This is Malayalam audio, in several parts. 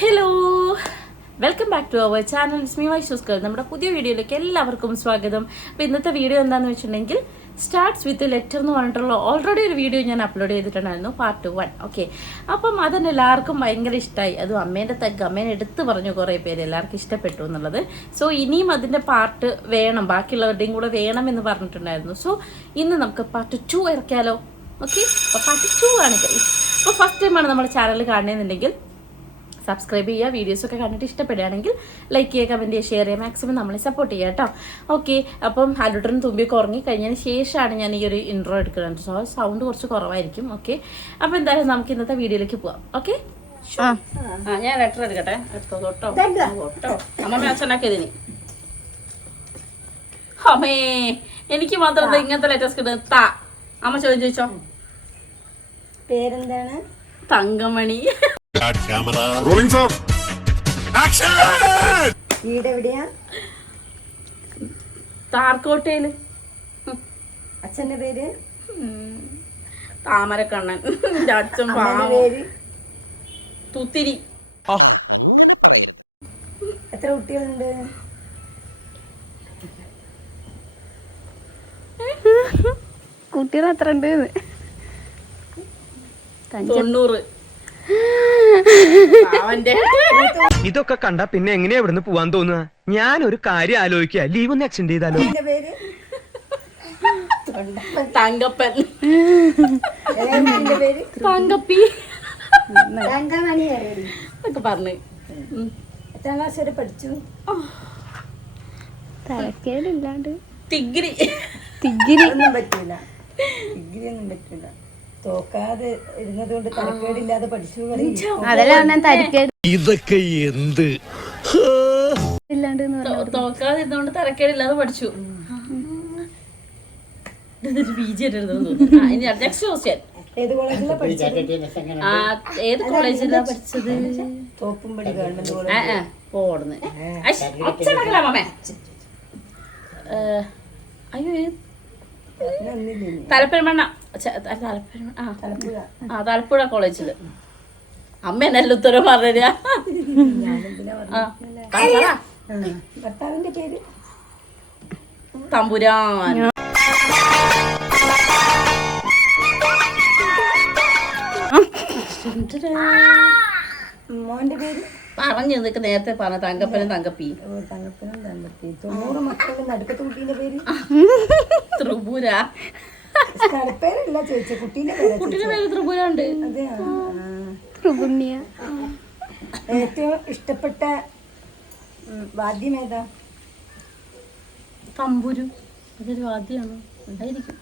Hello welcome back to our channel സ്മി വൈ ഷൂസ്കൾ നമ്മുടെ പുതിയ വീഡിയോയിലേക്ക് എല്ലാവർക്കും സ്വാഗതം. അപ്പോൾ ഇന്നത്തെ വീഡിയോ എന്താണെന്ന് വെച്ചിട്ടുണ്ടെങ്കിൽ സ്റ്റാർട്ട്സ് വിത്ത് ലെറ്റർ എന്ന് പറഞ്ഞിട്ടുള്ള ഓൾറെഡി ഒരു വീഡിയോ ഞാൻ അപ്ലോഡ് ചെയ്തിട്ടുണ്ടായിരുന്നു പാർട്ട് വൺ ഓക്കെ അപ്പം അതെന്നെ എല്ലാവർക്കും ഭയങ്കര ഇഷ്ടമായി അതും അമ്മേന്റെ തഗ് അമ്മേനെ എടുത്ത് പറഞ്ഞു കുറേ പേര് എല്ലാവർക്കും ഇഷ്ടപ്പെട്ടു എന്നുള്ളത്. സോ ഇനിയും അതിന്റെ പാർട്ട് വേണം. ബാക്കിയുള്ളവരുടെയും കൂടെ വേണം എന്ന് പറഞ്ഞിട്ടുണ്ടായിരുന്നു. സോ ഇന്ന് നമുക്ക് പാർട്ട് ടു ഇറക്കാലോ ഓക്കെ അപ്പോൾ പാർട്ട് ടു ആണ് ഇപ്പോൾ ഫസ്റ്റ് ടൈമാണ് നമ്മുടെ ചാനൽ കാണുന്നതെന്നുണ്ടെങ്കിൽ സബ്സ്ക്രൈബ് ചെയ്യുക വീഡിയോസൊക്കെ കണ്ടിട്ട് ഇഷ്ടപ്പെടുകയാണെങ്കിൽ ലൈക്ക് ചെയ്യുക കമന്റ് ചെയ്യുക ഷെയർ ചെയ്യുക മാക്സിമം നമ്മളെ സപ്പോർട്ട് ചെയ്യുക കേട്ടോ. ഓക്കെ അപ്പം ഹലുട്ടൻ തുമ്പി കുറങ്ങി കഴിഞ്ഞതിന് ശേഷമാണ് ഞാൻ ഈ ഒരു ഇൻട്രോ എടുക്കുന്നത്. സോ സൗണ്ട് കുറച്ച് കുറവായിരിക്കും. ഓക്കെ അപ്പോൾ എന്തായാലും നമുക്ക് ഇന്നത്തെ വീഡിയോയിലേക്ക് പോവാം. ഓക്കെ ആ. ഞാൻ ലെറ്റർ എടുക്കട്ടെ? എടുത്തോ തൊട്ടോ? തൊട്ടോ. അമ്മ അച്ഛനാക്കിയതിന് അമ്മേ എനിക്ക് മാത്രം ഇങ്ങനത്തെ ലെറ്റേഴ്സ് കിട്ടുന്നത് താ. അമ്മ ചോദിച്ചോ? പേരെന്താണ്? തങ്കമണി. Rolling sound. Action! വീട് എവിടെയാ താർക്കോട്ടയിൽ അച്ഛന്റെ പേര്? താമരക്കണ്ണൻ. എന്റെ അച്ഛൻ പേര്? തുത്തിരി. എത്ര കുട്ടികളുണ്ട്? കുട്ടികൾ അത്ര ഉണ്ട് തൊണ്ണൂറ്. ഇതൊക്കെ കണ്ട പിന്നെ എങ്ങനെയാ ഇവിടുന്ന് പോവാൻ തോന്നുക? ഞാൻ ഒരു കാര്യം ആലോചിക്കുക ലീവ് ഒന്ന് എക്സ്റ്റെൻഡ് ചെയ്താലോ? തങ്കപ്പൻ. തങ്കപ്പി. തങ്കമണി എന്നൊക്കെ പറഞ്ഞു. എത്രാം ക്ലാസ് വരെ പഠിച്ചു? തലക്കേടില്ലാണ്ട്. തിഗിരി തിഗിരി ഒന്നും പറ്റൂല. ഡിഗ്രി ഒന്നും പറ്റൂല. തോക്കാതെ ഇരുന്നത് കൊണ്ട് തലക്കേടില്ലാതെ പഠിച്ചു അതെല്ലാം ഞാൻ തരിക്കേട് ഇതൊക്കെ എന്ത്? ഇല്ലാണ്ട് തോക്കാതെ ഇരുന്നോണ്ട് തരക്കേടില്ലാതെ പഠിച്ചു. ഏത് കോളേജിലാ പഠിച്ചത്? തോപ്പുംപടി ഗവൺമെന്റ് കോളേജ് പോടുന്ന്. അയ്യോ തലപ്പെരുമണ്ണ ആ. തലപ്പുഴ. കോളേജിൽ. അമ്മ എന്നല്ല ഉത്തരം പറഞ്ഞാ. ഭർത്താവിന്റെ പേര്? തമ്പുരാൻ. മോന്റെ പേര്? പറഞ്ഞു നിനക്ക് നേരത്തെ പറഞ്ഞ തങ്കപ്പനും തങ്കപ്പി. തങ്കപ്പനും തങ്കപ്പി. തൊണ്ണൂറ് മക്കളുടെ നടുക്കത്തെ കുട്ടീന്റെ പേര്? ത്രിപുര. സ്ഥലപ്പേരല്ല ചേച്ചി കുട്ടീന്റെ പേരാ കുട്ടിയുടെ പേര് ത്രിപുര ഉണ്ട് അതെ ത്രിപുണ്യ. ഏറ്റവും ഇഷ്ടപ്പെട്ട വാദ്യം ഏതാ? തമ്പുരു. അതൊരു വാദ്യമാണ് ആയിരിക്കും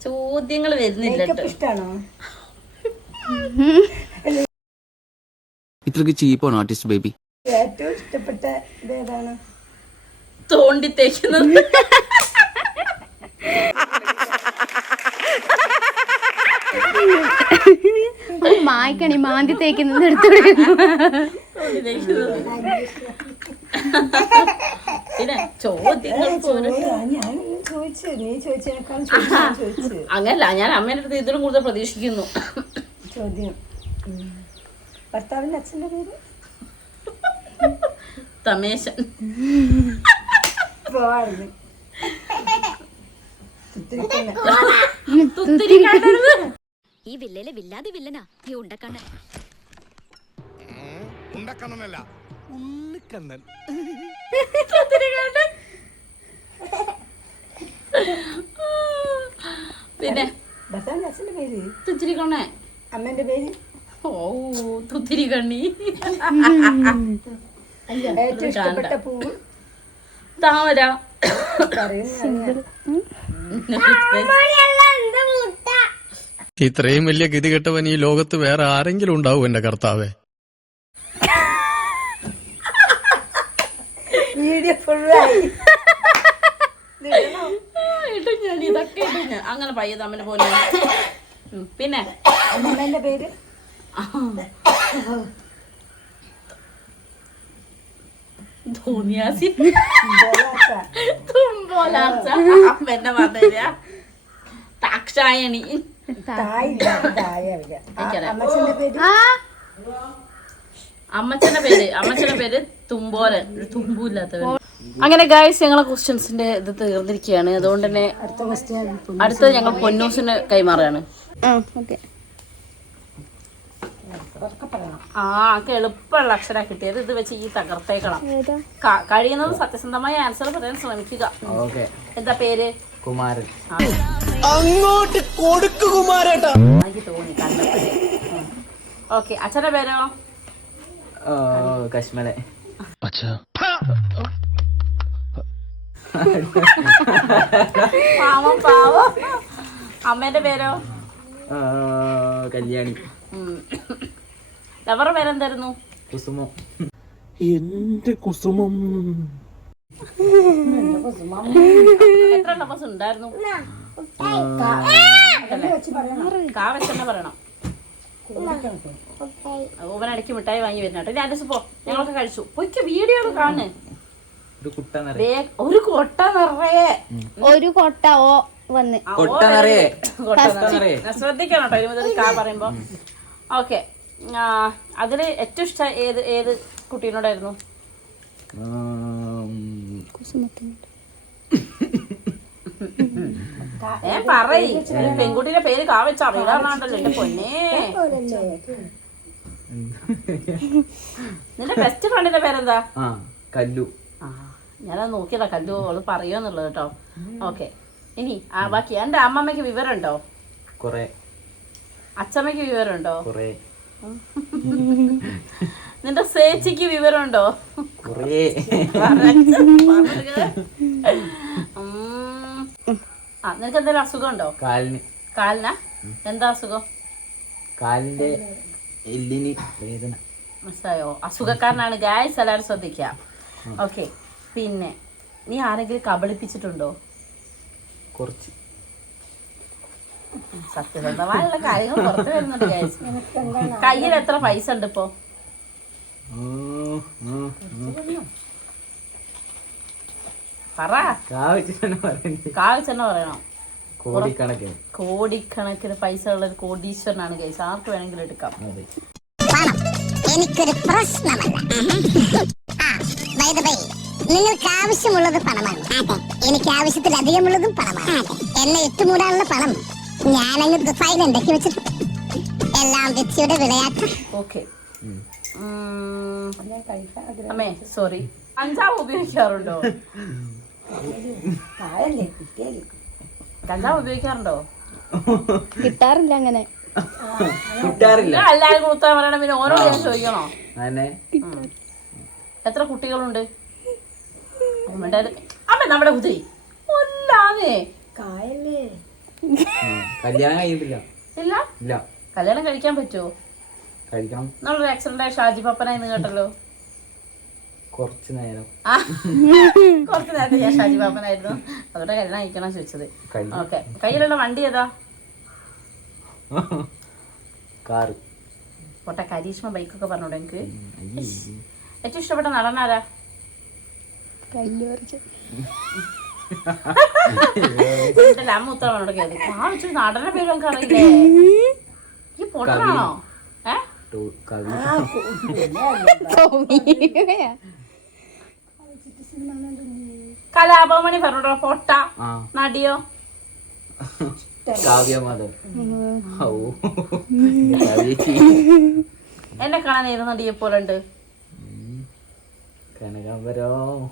ചോദ്യങ്ങൾ വരുന്നില്ല ഇഷ്ടാണോ? ഇത്രക്ക് ചീപ്പാണ് ആർട്ടിസ്റ്റ് ബേബി ഏറ്റവും ഇഷ്ടപ്പെട്ട ഇത് ഏതാണ്? തോണ്ടി തേക്കുന്നത് മായ്ക്കണി മാന്തി തേക്കുന്നത് എടുത്തു അങ്ങനല്ല ഞാൻ അമ്മേന്റെ അടുത്ത് ഇതിലും കൂടുതൽ പ്രതീക്ഷിക്കുന്നു. ചോദ്യം. ഭർത്താവിന്റെ അച്ഛന്റെ പേര്? തമേശൻ. പോവാറുണ്ട്. ഈ വില്ലയിലെ വില്ലാതി വില്ലനാ. ഈ ഉണ്ടക്കണ്ണൻ. ഉണ്ടക്കണ്ണനല്ല. ഉണ്ണിക്കണ്ണൻ. പിന്നെ? തുത്തിരി കണ്ണേ അമ്മന്റെ പേര്? ഓ തുത്തിരി കണ്ണി ഏറ്റവും ഇഷ്ടപ്പെട്ട പൂവ്? താമര. പറയുന്ന ഇത്രയും വലിയ ഗതികെട്ടവൻ ഈ ലോകത്ത് വേറെ ആരെങ്കിലും ഉണ്ടാവും എന്റെ കർത്താവേ. വീഡിയോ ഫുള്ളായി. ഇട്ടും ഞാൻ ഇതൊക്കെ ഇട്ടും ഞാൻ. അങ്ങനെ പയ്യ തമ്മിൽ പോലെ. പിന്നെ? അമ്മേന്റെ പേര്? ധോനിയാസി ബോലാത്ത. തുമ്പോലാച്ച അമ്മ എന്നെ പറഞ്ഞ ദാക്ഷായണി. അമ്മച്ചന്റെ പേര്? ആ? അമ്മച്ചന്റെ പേര് അമ്മച്ചന്റെ പേര് തുമ്പോരൻ. ഒരു തുമ്പൂല്ലാത്തവൻ അങ്ങനെ ഗായ്സ് ഞങ്ങളെ ക്വസ്റ്റ്യൻസിന്റെ ഇത് തീർന്നിരിക്കുകയാണ്. അതുകൊണ്ട് തന്നെ അടുത്ത ക്വസ്റ്റ്യൻ അടുത്തത് ഞങ്ങൾ പൊന്നൂസിന് കൈമാറുകയാണ് ആ എനിക്ക് എളുപ്പമുള്ള അക്ഷര കിട്ടിയത് ഇത് വെച്ച് ഈ തകർത്തേക്കണം. കഴിയുന്നത് സത്യസന്ധമായ ആൻസർ പറയാൻ ശ്രമിക്കുക. ഓക്കെ. എന്താ പേര്? കുമാരൻ. അങ്ങോട്ട് കൊടുക്കു കുമാരേട്ടാ. എനിക്ക് തോന്നി കണ്ടപ്പോഴേ. ഓക്കെ അച്ഛന്റെ പേരോ? കശ്മലെ. പാവം പാവം. അമ്മേന്റെ പേരോ? കല്യാണി. ലവറുടെ പേരെന്തായിരുന്നു? കുസുമോ. എന്റെ കുസുമം? എത്ര ഉണ്ടായിരുന്നു? പറയണം. മിഠായി വാങ്ങി വരുന്നോട്ടെ ഞാൻ പോ. ഞങ്ങളൊക്കെ കഴിച്ചു. പൊയ്ക്ക് വീഡിയോ കാണുന്നേ ഒരു കുട്ട നിറയെ. ഒരു കൊട്ട നിറയെ. ഒരു കൊട്ട ഓ വന്ന്. കൊട്ട നിറയെ. ശ്രദ്ധിക്കണം കേട്ടോ ഇരുപത് കാ പറയുമ്പോ. ഓക്കെ. അതിൽ ഏറ്റവും ഇഷ്ടം ഏത് ഏത് കുട്ടീനോടായിരുന്നു? ഉം, ഏ പറയ്. പെൺകുട്ടിയുടെ പേര് കാവച്ചാ വെച്ച അറിയാറുണ്ടല്ലോ എന്റെ പൊന്നേ. നിന്റെ ബെസ്റ്റ് ഫ്രണ്ടിന്റെ പേരെന്താ? ആ കല്ലു. ആ ഞാനത് നോക്കിയതാ. കല്ലു അവൾ പറയുമെന്നുള്ളത് കേട്ടോ. ഓക്കെ. ഇനി ആ ബാക്കി എന്റെ അമ്മമ്മക്ക് വിവരമുണ്ടോ? കൊറേ. അച്ഛമ്മയ്ക്ക് വിവരമുണ്ടോ? കൊറേ. നിന്റെ സേച്ചിക്ക് വിവരമുണ്ടോ? നിനക്ക് എന്തെങ്കിലും അസുഖം ഉണ്ടോ കാലിന്. കാലിന? എന്താ അസുഖം? കാലിന്റെ എല്ലിന് വേദന. മനസ്സിലായോ? അസുഖക്കാരനാണ്. ഗായസ് എല്ലാവരും ശ്രദ്ധിക്ക ഓക്കെ പിന്നെ നീ ആരെങ്കിലും കബളിപ്പിച്ചിട്ടുണ്ടോ? കുറച്ച്. സത്യസന്ധമായുള്ള കാര്യങ്ങൾ പുറത്തു വരുന്നുണ്ട് ഗായ്സ് കയ്യിൽ എത്ര പൈസ ഉണ്ട് ഇപ്പോ ഉം, ഉം, ഉം. പറ കാവച്ചിട്ടാണ് പറയുന്നത് കാവിച്ചെന്നെ പറയണം. കോടിക്കണക്കിന്. കോടിക്കണക്കിന് പൈസ ഉള്ള ഒരു കോടീശ്വരനാണ് കേസ് ആർക്ക് വേണമെങ്കിലും എടുക്കാം. എനിക്കൊരു പ്രശ്നമല്ല. നിങ്ങൾക്ക് ആവശ്യമുള്ളത് പണമാണ്. എനിക്ക് ആവശ്യത്തിലധികമുള്ളതും പണമാണ്. എന്നെ ഇട്ടുമൂടാനുള്ള പണം ഞാനങ്ങ് ഫൈൻ ഉണ്ടാക്കി വെച്ചിട്ടുണ്ട് എല്ലാം വ്യക്തിയുടെ വിളയാട്ട്. ഓക്കെ അമ്മേ സോറി കഞ്ചാവ് ഉപയോഗിക്കാറുണ്ടോ? കഞ്ചാവ് ഉപയോഗിക്കാറുണ്ടോ? കിട്ടാറില്ല അങ്ങനെ. കിട്ടാറില്ല. എല്ലാരും പറയണം പിന്നെ ഓരോ ചോദിക്കണോ? എത്ര കുട്ടികളുണ്ട്? അമ്മ നമ്മുടെ കുതിരി ഒല്ലാതെ കല്യാണം ഇല്ല? കല്യാണം കഴിക്കാൻ പറ്റുമോ കഴിക്കണം. നമ്മളൊരു ആക്സിഡന്റ് ആയ ഷാജി പപ്പനായി കേട്ടല്ലോ? കുറച്ച് നേരം. കുറച്ച് നേരത്തെ ഞാൻ ഷാജി പാപ്പനായിരുന്നു. അതുകൊണ്ട് കല്യാണം അയക്കണം ചോദിച്ചത്. ഓക്കെ. കയ്യിലുള്ള വണ്ടി ഏതാ? കാറ്. പോട്ടെ കരീഷ്മ ബൈക്കൊക്കെ പറഞ്ഞോടെ എനിക്ക്. ഏറ്റവും ഇഷ്ടപ്പെട്ട നടനാരാ അമ്മ ഉത്തരം പറഞ്ഞോട് കേൾക്കും ആ വെച്ചൊരു നടന്റെ പേര് നമുക്ക് അറിയില്ലേ ഈ പൊട്ടനാണോ? കലാഭവമണി പറഞ്ഞോട്ടോ പൊട്ട നടിയോ? കാവ്യമാധവൻ എന്നെ കാണാൻ ഏത് നടിയെ പോലെ ഉണ്ട്? കനകാംബരോ.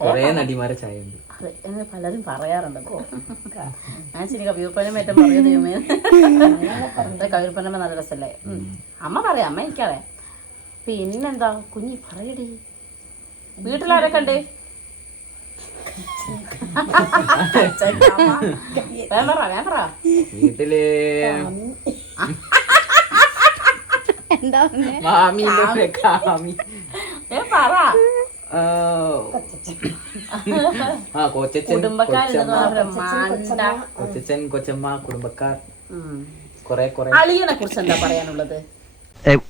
കൊറേ നടിമാരെ ചായ ഉണ്ട്. അതെ എന്ന് പലരും പറയാറുണ്ട്. ഞാൻ ശരി കവിയപ്പനും ഏറ്റവും പറയൂ ദൈവമേ. കവിയപ്പനമ്മ നല്ല രസല്ലേ? അമ്മ പറയാം അമ്മ എനിക്കറിയാം. പിന്നെന്താ കുഞ്ഞി പറയടി. വീട്ടിലാരൊക്കെ ഉണ്ട്? വേം പറ വേം പറ. വീട്ടിൽ എന്താ മാമി പറ. ആ കൊച്ചച്ഛൻ കൊച്ചച്ഛൻ കൊച്ചമ്മ കുടുംബക്കാർ. ഉം. കൊറേ കൊറേ. അളിയനെ കുറിച്ച് എന്താ പറയാനുള്ളത്?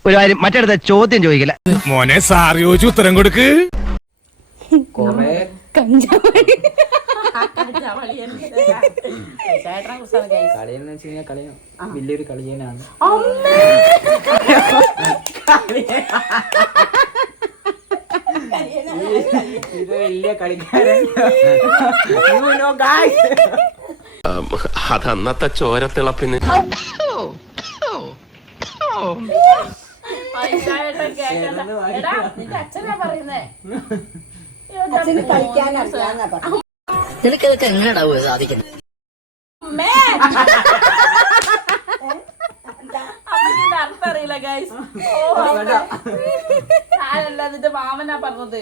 ഒരു കാര്യം മറ്റടുത്ത ചോദ്യം ചോദിക്കില്ല. മോനെ സാറി ചോദിച്ചു ഉത്തരം കൊടുക്ക്. കൊറേ. കളിയെന്ന് വെച്ച് കഴിഞ്ഞാൽ കളി വലിയൊരു കളിയനാണ്. ഇത് വലിയ കളിക്കാരൻ. You know, guys. അതന്നത്തെ ചോരത്തിളപ്പിന്. കളിക്കാൻ അറിയാന്നാ പറഞ്ഞു. നിനക്കിതൊക്കെ എങ്ങനെയാ സാധിക്കുന്നത് അർത്ഥം അറിയില്ല ഗൈസ് നിന്റെ മാമനാ പറഞ്ഞത്.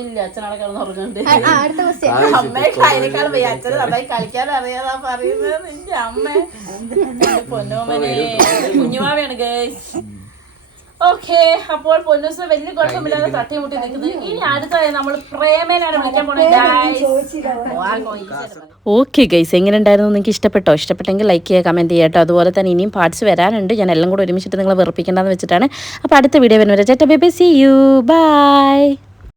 ഇല്ല അച്ഛനവിടെ കിടന്ന് ഉറങ്ങുന്നുണ്ട്. ആ, അടുത്ത ക്വസ്റ്റ്യൻ അമ്മയെ അതിനേക്കാൾ വയ്യ അച്ഛന് നന്നായി കളിക്കാൻ അറിയാതാ പറയുന്നത് നിന്റെ അമ്മ. പൊന്നോമനെ. കുഞ്ഞുമാവയാണ് ഗൈസ് ഓക്കെ അപ്പോൾ പൊന്നൂസ് വലിയ കുഴപ്പമില്ലാതെ തട്ടിമുട്ടി നിൽക്കുന്നത് ഇനി അടുത്തതായി നമ്മൾ പ്രേമേനാണ് വിളിക്കാൻ പോണേ. ഓക്കെ ഗൈസ് എങ്ങനെ ഉണ്ടായിരുന്നു നിങ്ങൾക്ക് ഇഷ്ടപ്പെട്ടോ? ഇഷ്ടപ്പെട്ടെങ്കിൽ ലൈക്ക് ചെയ്യുക കമന്റ് ചെയ്യുക കേട്ടോ. അതുപോലെ തന്നെ ഇനിയും പാർട്സ് വരാനുണ്ട്. ഞാൻ എല്ലാം കൂടെ ഒരുമിച്ചിട്ട് നിങ്ങളെ വെറുപ്പിക്കേണ്ടെന്ന് വെച്ചിട്ടാണ്. അപ്പോൾ അടുത്ത വീഡിയോ വരുന്നവരെ ചേട്ടാ ബേബി സി യു ബൈ